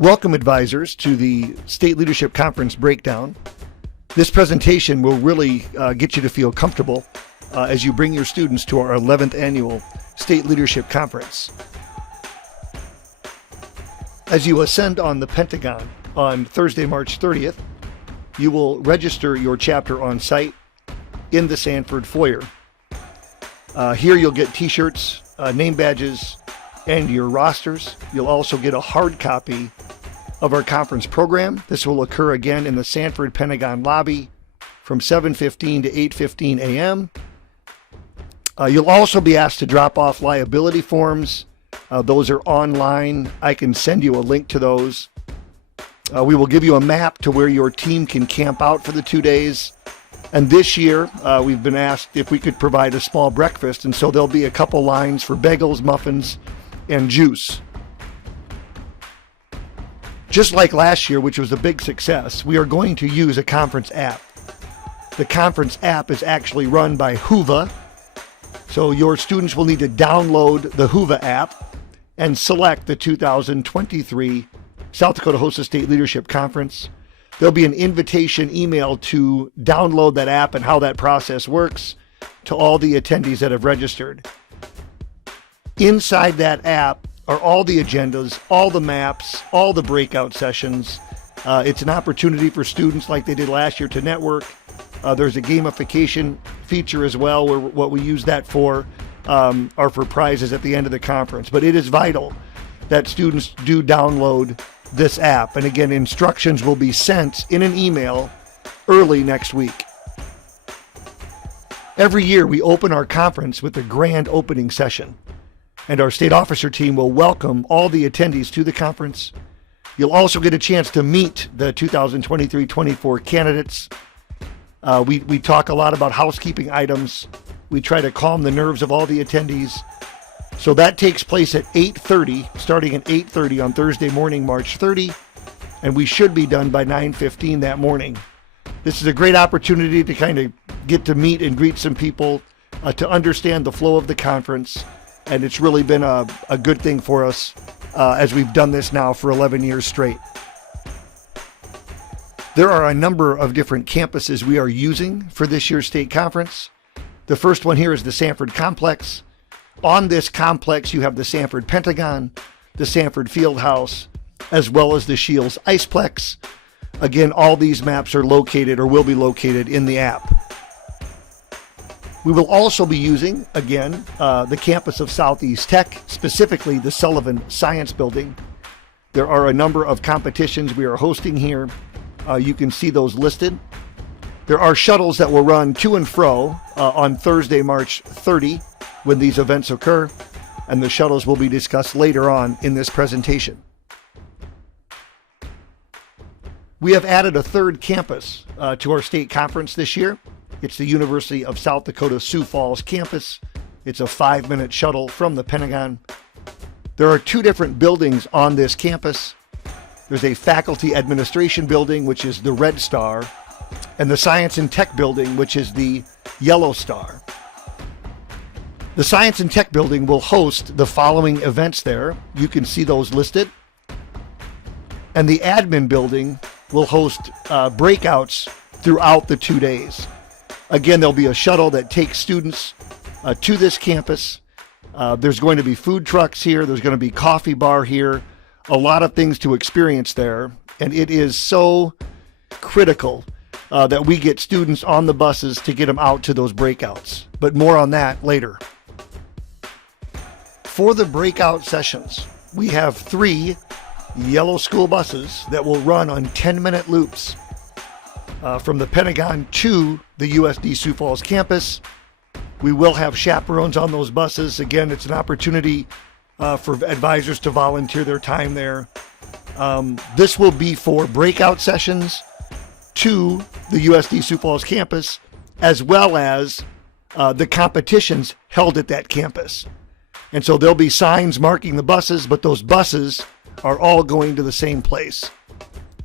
Welcome, advisors, to the State Leadership Conference breakdown. This presentation will really get you to feel comfortable as you bring your students to our 11th annual State Leadership Conference. As you ascend on the Pentagon on Thursday, March 30th, you will register your chapter on site in the Sanford foyer. Here you'll get t-shirts, name badges, and your rosters. You'll also get a hard copy of our conference program. This will occur again in the Sanford Pentagon lobby from 7:15 to 8:15 a.m. You'll also be asked to drop off liability forms. Those are online. I can send you a link to those. We will give you a map to where your team can camp out for the 2 days. And this year, we've been asked if we could provide a small breakfast, and so there'll be a couple lines for bagels, muffins, and juice. Just like last year, which was a big success, we are going to use a conference app. The conference app is actually run by HOSA, so your students will need to download the HOSA app and select the 2023 South Dakota HOSA State Leadership Conference. There'll be an invitation email to download that app and how that process works to all the attendees that have registered. Inside that app are all the agendas, all the maps, all the breakout sessions. It's an opportunity for students like they did last year to network. There's a gamification feature as well, where what we use that for are for prizes at the end of the conference. But it is vital that students do download this app. And again, instructions will be sent in an email early next week. Every year we open our conference with a grand opening session, and our state officer team will welcome all the attendees to the conference. You'll also get a chance to meet the 2023-24 candidates. We talk a lot about housekeeping items. We try to calm the nerves of all the attendees. So that takes place at 8:30, starting at 8:30 on Thursday morning, March 30, and we should be done by 9:15 that morning. This is a great opportunity to kind of get to meet and greet some people, to understand the flow of the conference. And it's really been a good thing for us as we've done this now for 11 years straight. There are a number of different campuses we are using for this year's state conference. The first one here is the Sanford Complex. On this complex, you have the Sanford Pentagon, the Sanford Fieldhouse, as well as the Shields Iceplex. Again, all these maps are located or will be located in the app. We will also be using, again, the campus of Southeast Tech, specifically the Sullivan Science Building. There are a number of competitions we are hosting here. You can see those listed. There are shuttles that will run to and fro on Thursday, March 30, when these events occur, and the shuttles will be discussed later on in this presentation. We have added a third campus to our state conference this year. It's the University of South Dakota Sioux Falls campus. It's a 5-minute shuttle from the Pentagon. There are two different buildings on this campus. There's a faculty administration building, which is the Red Star, and the Science and Tech building, which is the Yellow Star. The Science and Tech building will host the following events there. You can see those listed. And the admin building will host breakouts throughout the 2 days. Again, there'll be a shuttle that takes students to this campus. There's going to be food trucks here. There's going to be coffee bar here. A lot of things to experience there. And it is so critical that we get students on the buses to get them out to those breakouts. But more on that later. For the breakout sessions, we have 3 yellow school buses that will run on 10-minute loops from the Pentagon to the USD Sioux Falls campus. We will have chaperones on those buses. Again, it's an opportunity for advisors to volunteer their time there. This will be for breakout sessions to the USD Sioux Falls campus, as well as the competitions held at that campus. And so there'll be signs marking the buses, but those buses are all going to the same place.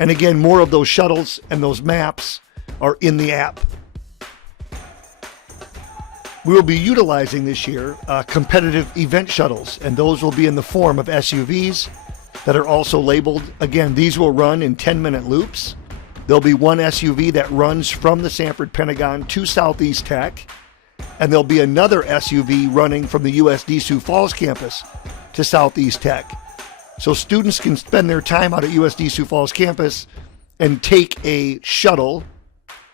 And again, more of those shuttles and those maps are in the app. We will be utilizing this year competitive event shuttles, and those will be in the form of SUVs. that are also labeled. Again, these will run in 10-minute loops. There'll be one SUV that runs from the Sanford Pentagon to Southeast Tech, and there'll be another SUV running from the USD Sioux Falls campus to Southeast Tech. So students can spend their time out at USD Sioux Falls campus and take a shuttle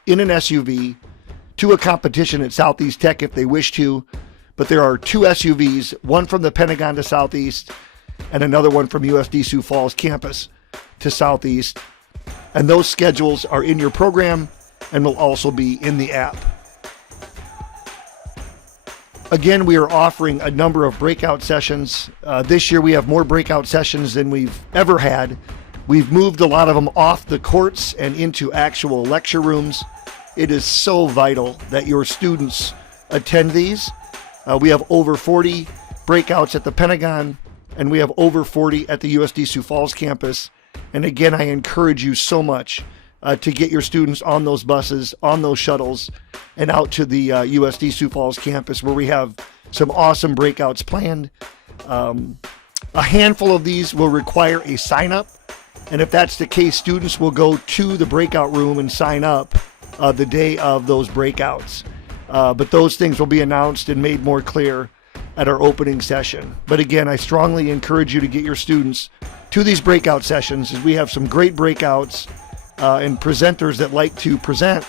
in an SUV to a competition at Southeast Tech if they wish to. But there are two SUVs, one from the Pentagon to Southeast and another one from USD Sioux Falls campus to Southeast. And those schedules are in your program and will also be in the app. Again, we are offering a number of breakout sessions. This year we have more breakout sessions than we've ever had. We've moved a lot of them off the courts and into actual lecture rooms. It is so vital that your students attend these. We have over 40 breakouts at the Pentagon, and we have over 40 at the USD Sioux Falls campus. And again, I encourage you so much to get your students on those buses, on those shuttles, and out to the USD Sioux Falls campus where we have some awesome breakouts planned. A handful of these will require a sign up. And if that's the case, students will go to the breakout room and sign up the day of those breakouts. But those things will be announced and made more clear at our opening session. But again, I strongly encourage you to get your students to these breakout sessions, as we have some great breakouts and presenters that like to present.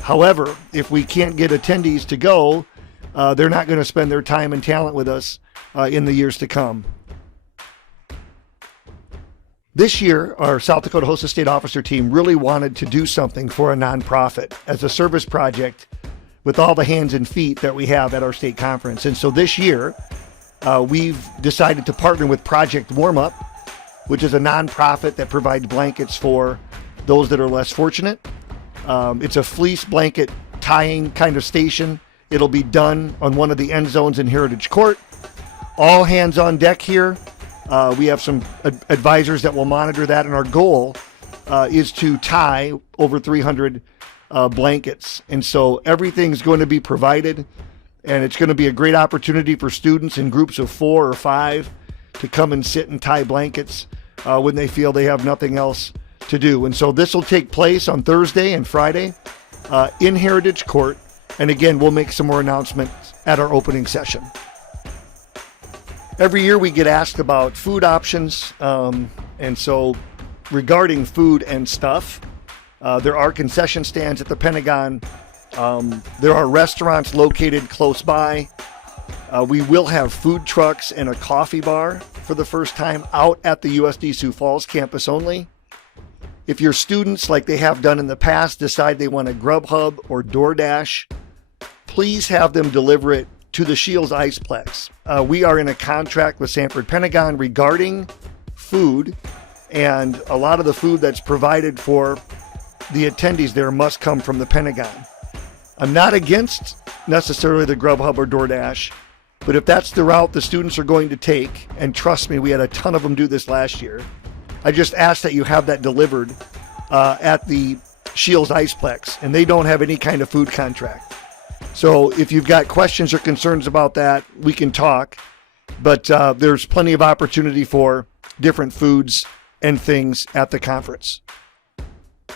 However, if we can't get attendees to go, they're not going to spend their time and talent with us in the years to come. This year, our South Dakota HOSA State Officer team really wanted to do something for a nonprofit as a service project with all the hands and feet that we have at our state conference. And so this year, we've decided to partner with Project Warm Up, which is a nonprofit that provides blankets for those that are less fortunate. It's a fleece blanket tying kind of station. It'll be done on one of the end zones in Heritage Court. All hands on deck here. We have some advisors that will monitor that, and our goal is to tie over 300 blankets. And so everything's going to be provided, and it's going to be a great opportunity for students in groups of 4 or 5 to come and sit and tie blankets when they feel they have nothing else to do. And so this will take place on Thursday and Friday in Heritage Court. And again, we'll make some more announcements at our opening session. Every year we get asked about food options. And so regarding food and stuff, there are concession stands at the Pentagon. There are restaurants located close by. We will have food trucks and a coffee bar for the first time out at the USD Sioux Falls campus only. If your students, like they have done in the past, decide they want a Grubhub or DoorDash, please have them deliver it to the Shields Iceplex. We are in a contract with Sanford Pentagon regarding food, and a lot of the food that's provided for the attendees there must come from the Pentagon. I'm not against necessarily the Grubhub or DoorDash, but if that's the route the students are going to take, and trust me, we had a ton of them do this last year, I just ask that you have that delivered at the Shields Iceplex, and they don't have any kind of food contract. So if you've got questions or concerns about that, we can talk, but there's plenty of opportunity for different foods and things at the conference.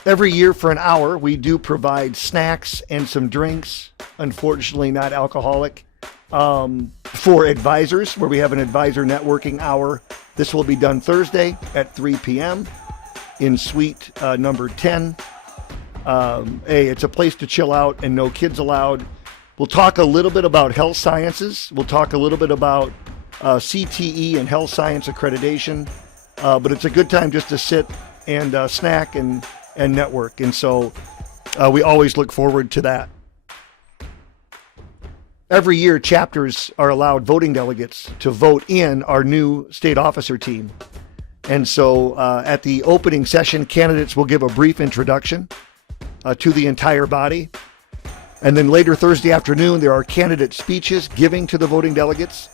Every year for an hour, we do provide snacks and some drinks, unfortunately not alcoholic, for advisors, where we have an advisor networking hour. This will be done Thursday at 3 p.m. in suite number 10. It's a place to chill out and no kids allowed. We'll talk a little bit about health sciences. We'll talk a little bit about CTE and health science accreditation. But it's a good time just to sit and snack and network. And so we always look forward to that. Every year, chapters are allowed voting delegates to vote in our new state officer team. And so at the opening session, candidates will give a brief introduction to the entire body. And then later Thursday afternoon, there are candidate speeches giving to the voting delegates.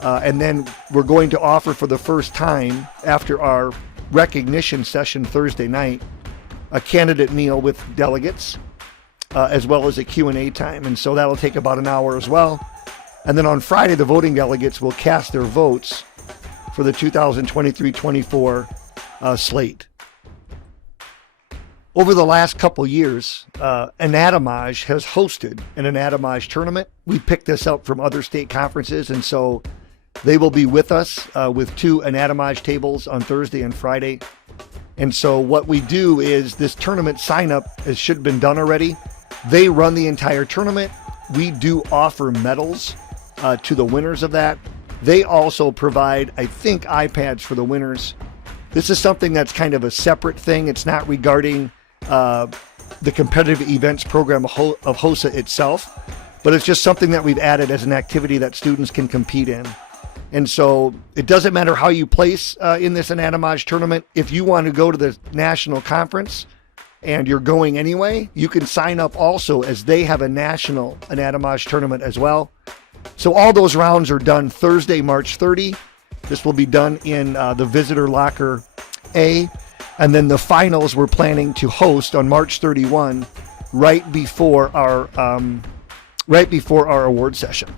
And then we're going to offer for the first time after our recognition session Thursday night, a candidate meal with delegates, as well as a Q&A time. And so that'll take about an hour as well. And then on Friday, the voting delegates will cast their votes for the 2023-24 slate. Over the last couple years, Anatomage has hosted an Anatomage tournament. We picked this up from other state conferences, and so they will be with us with 2 Anatomage tables on Thursday and Friday. And so what we do is this tournament sign up should have been done already. They run the entire tournament. We do offer medals to the winners of that. They also provide, I think, iPads for the winners. This is something that's kind of a separate thing. It's not regarding the competitive events program of HOSA itself, but it's just something that we've added as an activity that students can compete in. And so it doesn't matter how you place in this Anatomage tournament. If you want to go to the national conference and you're going anyway, you can sign up also, as they have a national Anatomage tournament as well. So all those rounds are done Thursday, March 30. This will be done in the visitor locker A. And then the finals we're planning to host on March 31, right before our award session.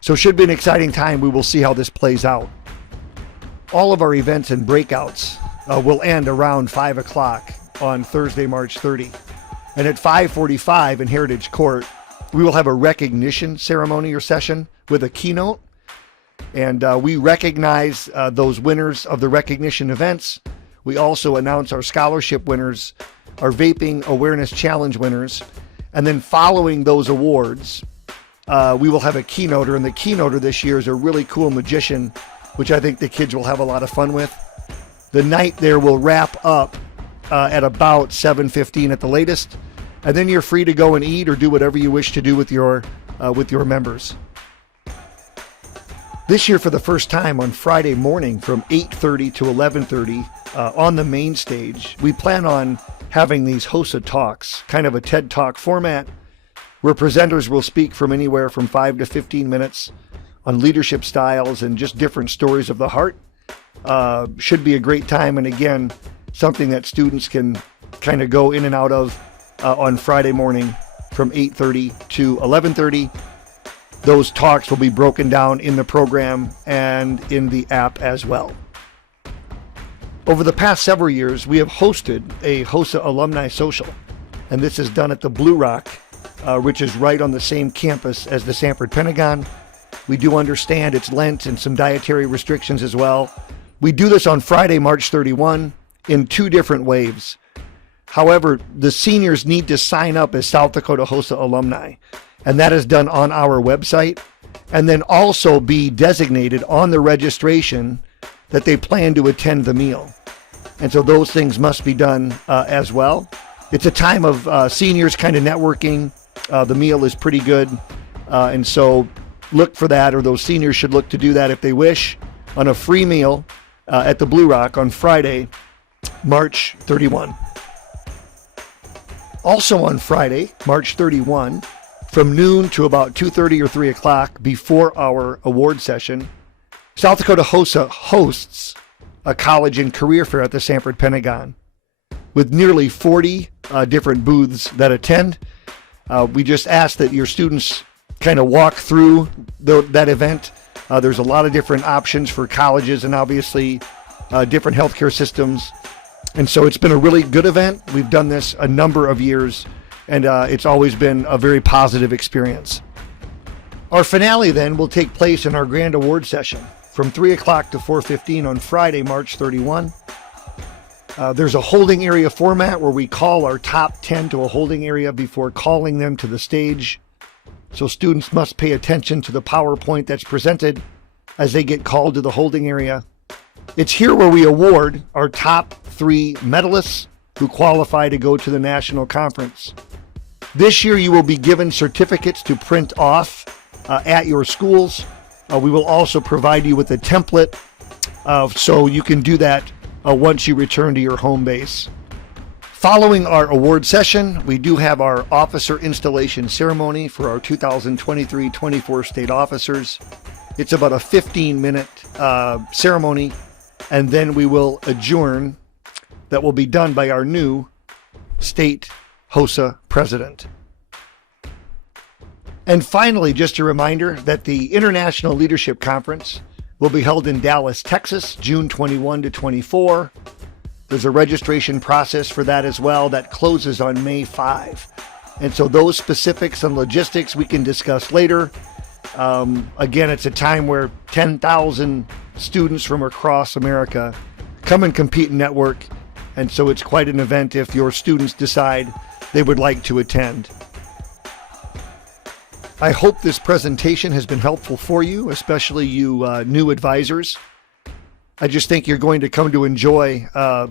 So it should be an exciting time. We will see how this plays out. All of our events and breakouts will end around 5 o'clock on Thursday, March 30. And at 5:45 in Heritage Court, we will have a recognition ceremony or session with a keynote. And we recognize those winners of the recognition events. We also announce our scholarship winners, our Vaping Awareness Challenge winners. And then following those awards, we will have a keynoter. And the keynoter this year is a really cool magician, which I think the kids will have a lot of fun with. The night there will wrap up at about 7:15 at the latest. And then you're free to go and eat or do whatever you wish to do with your members. This year, for the first time, on Friday morning from 8:30 to 11:30 on the main stage, we plan on having these HOSA talks, kind of a TED Talk format, where presenters will speak from anywhere from 5 to 15 minutes on leadership styles and just different stories of the heart. Should be a great time, and again, something that students can kind of go in and out of on Friday morning from 8:30 to 11:30. Those talks will be broken down in the program and in the app as well. Over the past several years, we have hosted a HOSA alumni social, and this is done at the Blue Rock, which is right on the same campus as the Sanford Pentagon. We do understand it's Lent and some dietary restrictions as well. We do this on Friday, March 31, in 2 different waves. However, the seniors need to sign up as South Dakota HOSA alumni, and that is done on our website, and then also be designated on the registration that they plan to attend the meal. And so those things must be done as well. It's a time of seniors kind of networking. The meal is pretty good, and so look for that, or those seniors should look to do that if they wish, on a free meal at the Blue Rock on Friday, March 31. Also on Friday, March 31, from noon to about 2:30 or 3 o'clock before our award session, South Dakota HOSA hosts a college and career fair at the Sanford Pentagon with nearly 40 different booths that attend. We just ask that your students kind of walk through that event. There's a lot of different options for colleges and obviously different healthcare systems. And so it's been a really good event. We've done this a number of years, and it's always been a very positive experience. Our finale then will take place in our grand award session from 3 o'clock to 4:15 on Friday, March 31. There's a holding area format where we call our top 10 to a holding area before calling them to the stage. So students must pay attention to the PowerPoint that's presented as they get called to the holding area. It's here where we award our top 3 medalists who qualify to go to the national conference. This year, you will be given certificates to print off at your schools. We will also provide you with a template so you can do that once you return to your home base. Following our award session, we do have our officer installation ceremony for our 2023-24 state officers. It's about a 15-minute ceremony, and then we will adjourn. That will be done by our new state HOSA president. And finally, just a reminder that the International Leadership Conference, will be held in Dallas, Texas, June 21 to 24. There's a registration process for that as well that closes on May 5. And so those specifics and logistics we can discuss later. Again, it's a time where 10,000 students from across America come and compete and network. And so it's quite an event if your students decide they would like to attend. I hope this presentation has been helpful for you, especially you new advisors. I just think you're going to come to enjoy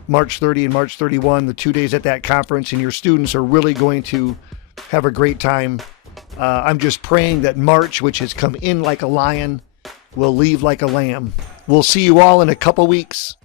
March 30 and March 31, the 2 days at that conference, and your students are really going to have a great time. I'm just praying that March, which has come in like a lion, will leave like a lamb. We'll see you all in a couple weeks.